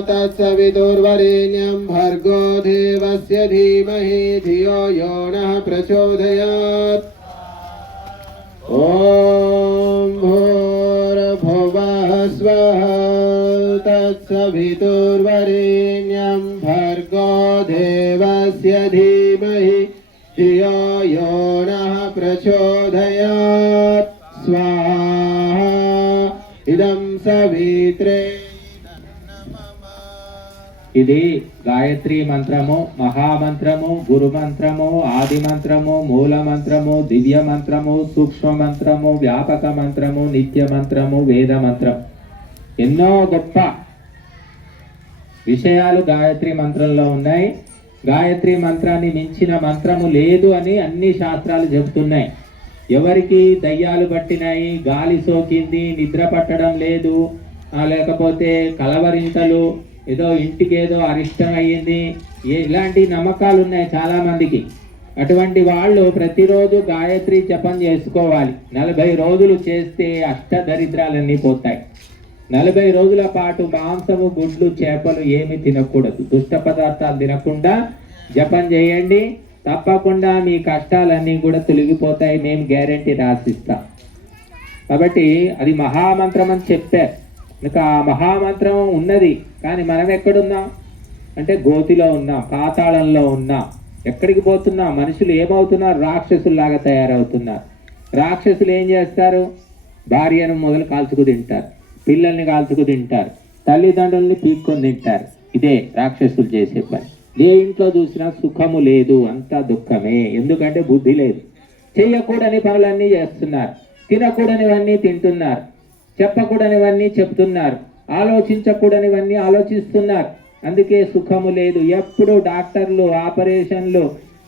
तत्सवितुर्वरेण्यं भर्गो देवस्य धीमहि धियो यो नः प्रचोदयात्। ॐ भूर्भुवः स्वः तत्सवितुर्वरेण्यं भर्गो देवस्य धीमहि धियो यो नः प्रचोदयात्। स्वाहा इदं सवित्रे ఇది గాయత్రి మంత్రము మహామంత్రము గురు మంత్రము ఆది మంత్రము మూల మంత్రము దివ్య మంత్రము సూక్ష్మ మంత్రము వ్యాపక మంత్రము నిత్య మంత్రము వేద మంత్రం ఎన్నో గొప్ప విషయాలు గాయత్రి మంత్రంలో ఉన్నాయి. గాయత్రి మంత్రాన్ని మించిన మంత్రము లేదు అని అన్ని శాస్త్రాలు చెబుతున్నాయి. ఎవరికి దయ్యాలు పట్టినాయి గాలి సోకింది నిద్ర పట్టడం లేదు లేకపోతే కలవరింతలు ఏదో ఇంటికి ఏదో అరిష్టం అయ్యింది. ఇలాంటి నమ్మకాలు ఉన్నాయి చాలామందికి. అటువంటి వాళ్ళు ప్రతిరోజు గాయత్రి జపం చేసుకోవాలి. నలభై రోజులు చేస్తే అష్ట దరిద్రాలన్నీ పోతాయి. నలభై రోజుల పాటు మాంసము గుడ్లు చేపలు ఏమి తినకూడదు. దుష్ట పదార్థాలు తినకుండా జపం చేయండి. తప్పకుండా మీ కష్టాలన్నీ కూడా తొలగిపోతాయి. మేము గ్యారంటీ రాసిస్తాం. కాబట్టి అది మహామంత్రం అని చెప్పారు. ఇంకా ఆ మహామంత్రం ఉన్నది. కానీ మనం ఎక్కడున్నాం? అంటే గోతిలో ఉన్నాం పాతాళంలో ఉన్నాం. ఎక్కడికి పోతున్నాం? మనుషులు ఏమవుతున్నారు? రాక్షసుల్లాగా తయారవుతున్నారు. రాక్షసులు ఏం చేస్తారు? భార్యను మొదలు కాల్చుకు తింటారు పిల్లల్ని కాల్చుకు తింటారు తల్లిదండ్రుల్ని పీక్కొని తింటారు. ఇదే రాక్షసులు చేసే పని. ఏ ఇంట్లో చూసినా సుఖము లేదు అంతా దుఃఖమే. ఎందుకంటే బుద్ధి లేదు. చేయకూడని పనులన్నీ చేస్తున్నారు తినకూడనివన్నీ తింటున్నారు. చెప్పకూడనివన్నీ చెప్తున్నారు. ఆలోచించకూడనివన్నీ ఆలోచిస్తున్నారు. అందుకే సుఖము లేదు. ఎప్పుడు డాక్టర్లు ఆపరేషన్లు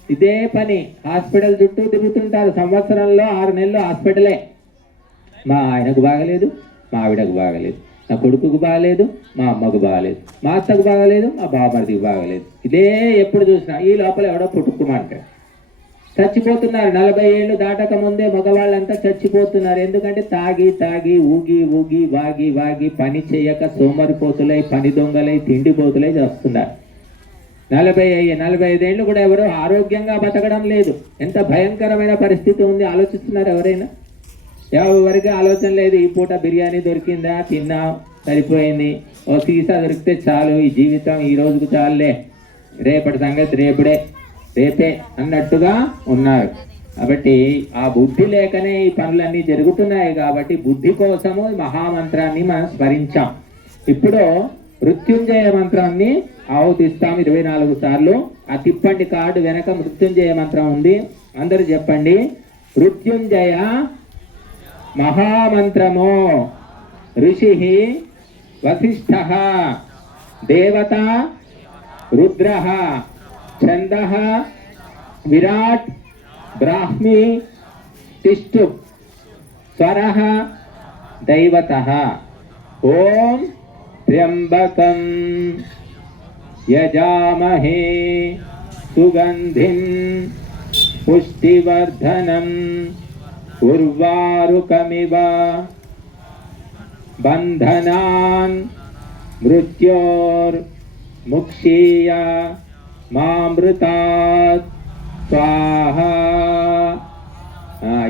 ఇదే పని. హాస్పిటల్ చుట్టూ తిరుగుతుంటారు. సంవత్సరంలో ఆరు నెలలు హాస్పిటలే. మా ఆయనకు బాగలేదు మా ఆవిడకు బాగలేదు నా కొడుకుకు బాగలేదు మా అమ్మకు బాగలేదు మా అత్తకు బాగలేదు మా బాబర్దికి బాగలేదు. ఇదే ఎప్పుడు చూసినా. ఈ లోపల ఎవడో పుట్టుకుమంటాడు. చచ్చిపోతున్నారు. నలభై ఏళ్ళు దాటక ముందే మగవాళ్ళంతా చచ్చిపోతున్నారు. ఎందుకంటే తాగి తాగి ఊగి ఊగి వాగి వాగి పని చేయక సోమరిపోతులై పని దొంగలై తిండిపోతులై చేస్తున్నారు నలభై ఐదు నలభై ఐదేళ్ళు కూడా ఎవరు ఆరోగ్యంగా బతకడం లేదు. ఎంత భయంకరమైన పరిస్థితి ఉంది. ఆలోచిస్తున్నారు ఎవరైనా? ఎవరికి ఆలోచన లేదు. ఈ పూట బిర్యానీ దొరికిందా? తిన్నాం సరిపోయింది. ఓ సీసా దొరికితే చాలు. ఈ జీవితం ఈ రోజుకు చాలులే. రేపటి సంగతి రేపుడే. రేపే అన్నట్టుగా ఉన్నారు. కాబట్టి ఆ బుద్ధి లేకనే ఈ పనులన్నీ జరుగుతున్నాయి కాబట్టి బుద్ధి కోసము మహామంత్రాన్ని మనం స్మరించాం. ఇప్పుడు మృత్యుంజయ మంత్రాన్ని ఆహుతిస్తాం ఇరవై నాలుగు సార్లు. ఆ తిప్పండి కార్డు వెనక మృత్యుంజయ మంత్రం ఉంది. అందరూ చెప్పండి. మృత్యుంజయ మహామంత్రము. ఋషి వశిష్ఠ దేవత రుద్ర छंद विराट ब्राह्मी तिष्ठु स्वर दैवत। ओं त्र्यंबक यजामहे पुष्टिवर्धन पुष्टिवर्धनम्। बंधना बन्धनान् मृत्योर्मुक्षीय। మామృతాత్ స్వాహ.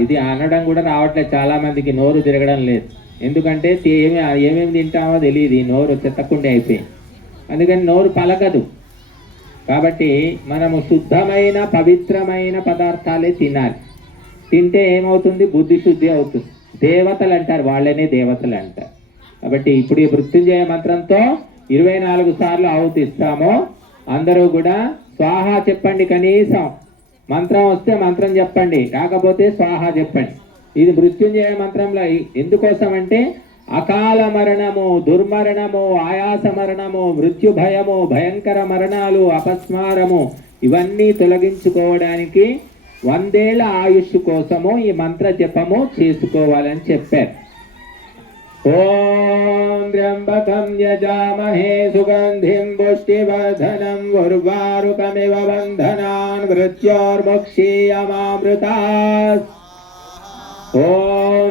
ఇది అనడం కూడా రావట్లేదు చాలా మందికి నోరు తిరగడం లేదు. ఎందుకంటే ఏమి ఏమేమి తింటామో తెలియదు ఈ నోరు చెత్తకుండే అయిపోయింది అందుకని నోరు పలకదు. కాబట్టి మనము శుద్ధమైన పవిత్రమైన పదార్థాలే తినాలి. తింటే ఏమవుతుంది? బుద్ధి శుద్ధి అవుతుంది. దేవతలు అంటారు వాళ్ళనే దేవతలు అంటారు. కాబట్టి ఇప్పుడు ఈ మృత్యుంజయ మంత్రంతో ఇరవై నాలుగు సార్లు ఆహుతిస్తాము అందరూ కూడా స్వాహా చెప్పండి కనీసం. మంత్రం వస్తే మంత్రం చెప్పండి కాకపోతే స్వాహా చెప్పండి. ఇది మృత్యుంజయ మంత్రంలో ఎందుకోసం అంటే అకాల మరణము దుర్మరణము ఆయాస మరణము మృత్యు భయము భయంకర మరణాలు అపస్మారము ఇవన్నీ తొలగించుకోవడానికి వందేళ్ళ ఆయుష్ కోసము ఈ మంత్ర జపము చేసుకోవాలని చెప్పారు. ఓ त्र्यम्बकं यजामहे सुगन्धिं पुष्टिवर्धनं उर्वारुकमिव बन्धनान् मृत्योर्मुक्षीयमामृतात्। ॐ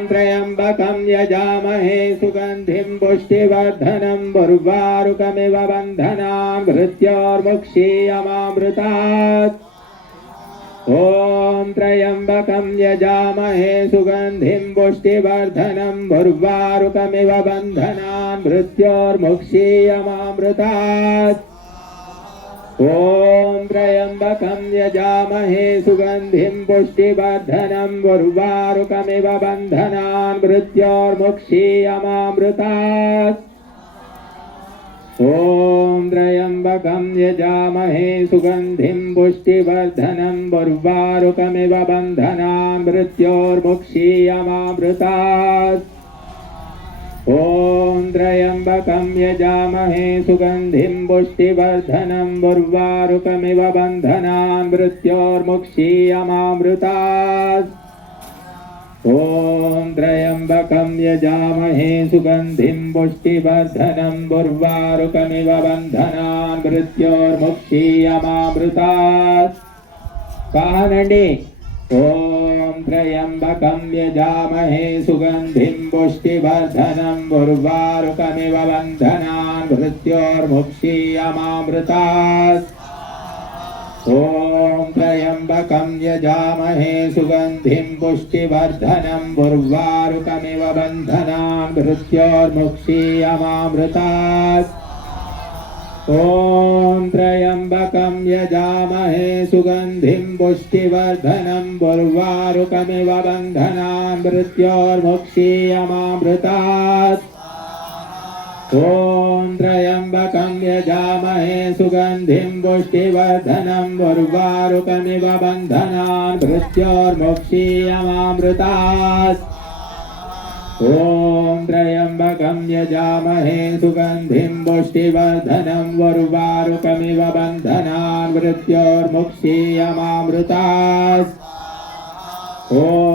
त्र्यम्बकं यजामहे सुगन्धिं पुष्टिवर्धनं उर्वारुकमिव बन्धनान् मृत्योर्मुक्षीयमामृतात्। ॐ त्र्यम्बकं यजामहे सुगन्धिं पुष्टिवर्धनं भुर्वारुकमिव बन्धनान् मृत्योर्मुक्षीयमामृतात्। ॐ त्र्यम्बकं यजामहे सुगन्धिं पुष्टिवर्धनं भुर्वारुकमिव बन्धनान् मृत्योर्मुक्षीयमामृतात्। ॐ త్రయంబకం యజామహే సుగంధిం పుష్టివర్ధనం ఉర్వారుకమివ బంధనాన్ మృత్యోర్ముక్షీయమామృతాత్ ఓం త్రయంబకం యజామహే సుగంధిం పుష్టివర్ధనం ఉర్వారుకమివ బంధనాన్ మృత్యోర్ముక్షీయమామృతాత్ ఓం త్రయంబకం యజామహే సుగంధిం పుష్టివర్ధనం ఉర్వారుకమివ బంధనాన్ మృత్యోర్ముక్షీయమామృతాత్ కానండి ఓం త్రయంబకం యజామహే సుగంధిం పుష్టివర్ధనం ఉర్వారుకమివ బంధనాన్ మృత్యోర్ముక్షీయమామృతాత్ ॐ त्र्यम्बकं यजामहे सुगन्धिं पुष्टिवर्धनं उर्वारुकमिव बन्धनान् मृत्योर्मुक्षीयमामृतात् ॐ त्र्यम्बकं यजामहे सुगन्धिं पुष्टिवर्धनं उर्वारुकमिव बन्धनान् मृत्योर्मुक्षीयमामृतात् ॐ त्रयम् कं यजामहे सुगन्धिं पुष्टिवर्धनं उर्वारुकमिव बन्धनान् भृत्योर्मोक्षीयमामृतास् ॐ त्र्यम्बकं यजामहे सुगन्धिं पुष्टिवर्धनं वरुवारुकमिव बन्धनान् मृत्योर्मुक्षीयमामृतास् ॐ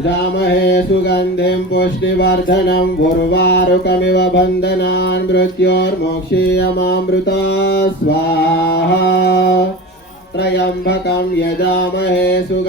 रामहे सुगन्धिं पुष्टिवर्धनं उर्वारुकमिव बन्धनान् मृत्योर्मोक्षीयमामृता। स्वाहा। त्र्यम्बकं यजामहे सुग